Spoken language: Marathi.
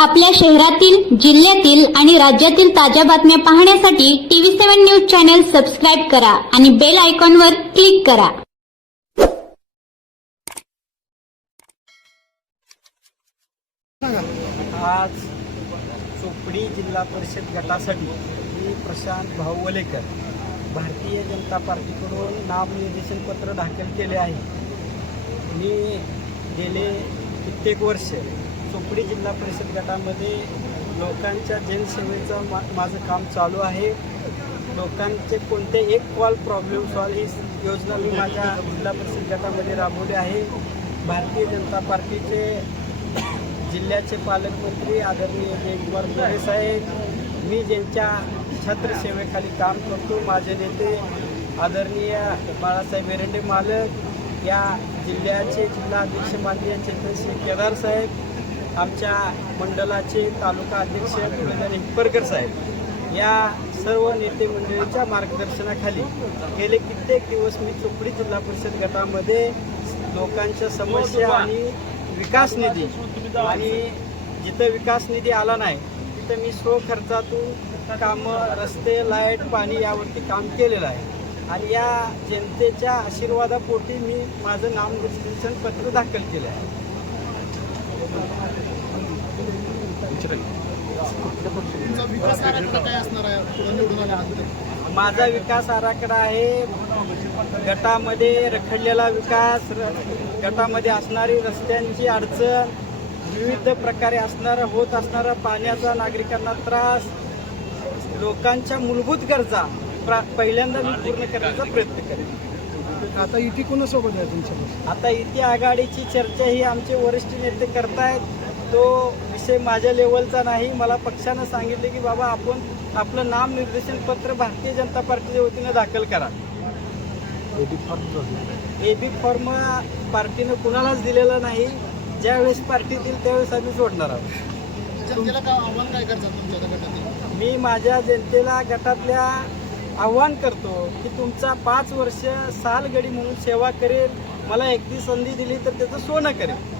आपल्या शहरातील, जिल्ह्यातील आणि राज्यातील ताज्या बातम्या पाहण्यासाठी TV7 न्यूज चॅनल सबस्क्राइब करा आणि बेल आयकॉनवर क्लिक करा. आज चोपडी जिल्हा परिषद गटासाठी मी प्रशांत भाऊ वलेकर भारतीय जनता पार्टीकडून नामनिर्देशन पत्र दाखल केले आहे. मी गेले कित्येक वर्ष चोपडी जिल्हा परिषद गटामध्ये लोकांच्या जनसेवेचं माझं काम चालू आहे. लोकांचे कोणते एक कॉल प्रॉब्लेम सॉल्व ही योजना मी माझ्या जिल्हा परिषद गटामध्ये राबवली आहे. भारतीय जनता पार्टीचे जिल्ह्याचे पालकमंत्री आदरणीय जयकुमार गोरे साहेब, मी ज्यांच्या छत्रसेवेखाली काम करतो, माझे नेते आदरणीय बाळासाहेब एरंडे मालक, या जिल्ह्याचे जिल्हाध्यक्ष माननीय चेतनसिंह केदार साहेब, आमच्या मंडळाचे तालुका अध्यक्ष तुळेदार हिप्परकर साहेब, या सर्व नेते मंडळींच्या मार्गदर्शनाखाली गेले कित्येक दिवस मी चोपडी जिल्हा परिषद गटामध्ये लोकांच्या समस्या आणि विकास निधी आणि जिथं विकास निधी आला नाही तिथं मी स्वखर्चातून कामं, रस्ते, लाईट, पाणी यावरती काम केलेलं आहे. आणि या जनतेच्या आशीर्वादापोटी मी माझं नामनिर्देशन पत्र दाखल केलं आहे. माझा विकास आराखडा आहे गटामध्ये रखडलेला विकास, गटामध्ये असणारी रस्त्यांची अडचण, विविध प्रकारे होत असणारा पाण्याचा नागरिकांना त्रास, लोकांच्या मूलभूत गरजा पहिल्यांदा मी पूर्ण करण्याचा प्रयत्न करेन. आता युती कोणासोबत आहे तुमच्याकडे? आता युती आघाडीची चर्चा ही आमचे वरिष्ठ नेते करतायत. तो विषय माझ्या लेवलचा नाही. मला पक्षानं सांगितले की बाबा आपण आपलं नामनिर्देशन पत्र भारतीय जनता पार्टीच्या वतीनं दाखल करा. एबी फॉर्म पार्टीनं कुणालाच दिलेला नाही. ज्यावेळेस पार्टी देईल त्यावेळेस आम्ही सोडणार आहोत. जनतेला काय आव्हान काय करतात तुमच्या गटातील? मी माझ्या जनतेला गटातल्या आव्हान करतो की तुमचा 5 वर्ष सालगडी म्हणून सेवा करेल. मला एकदी संधी दिली तर त्याचं सोनं करेल.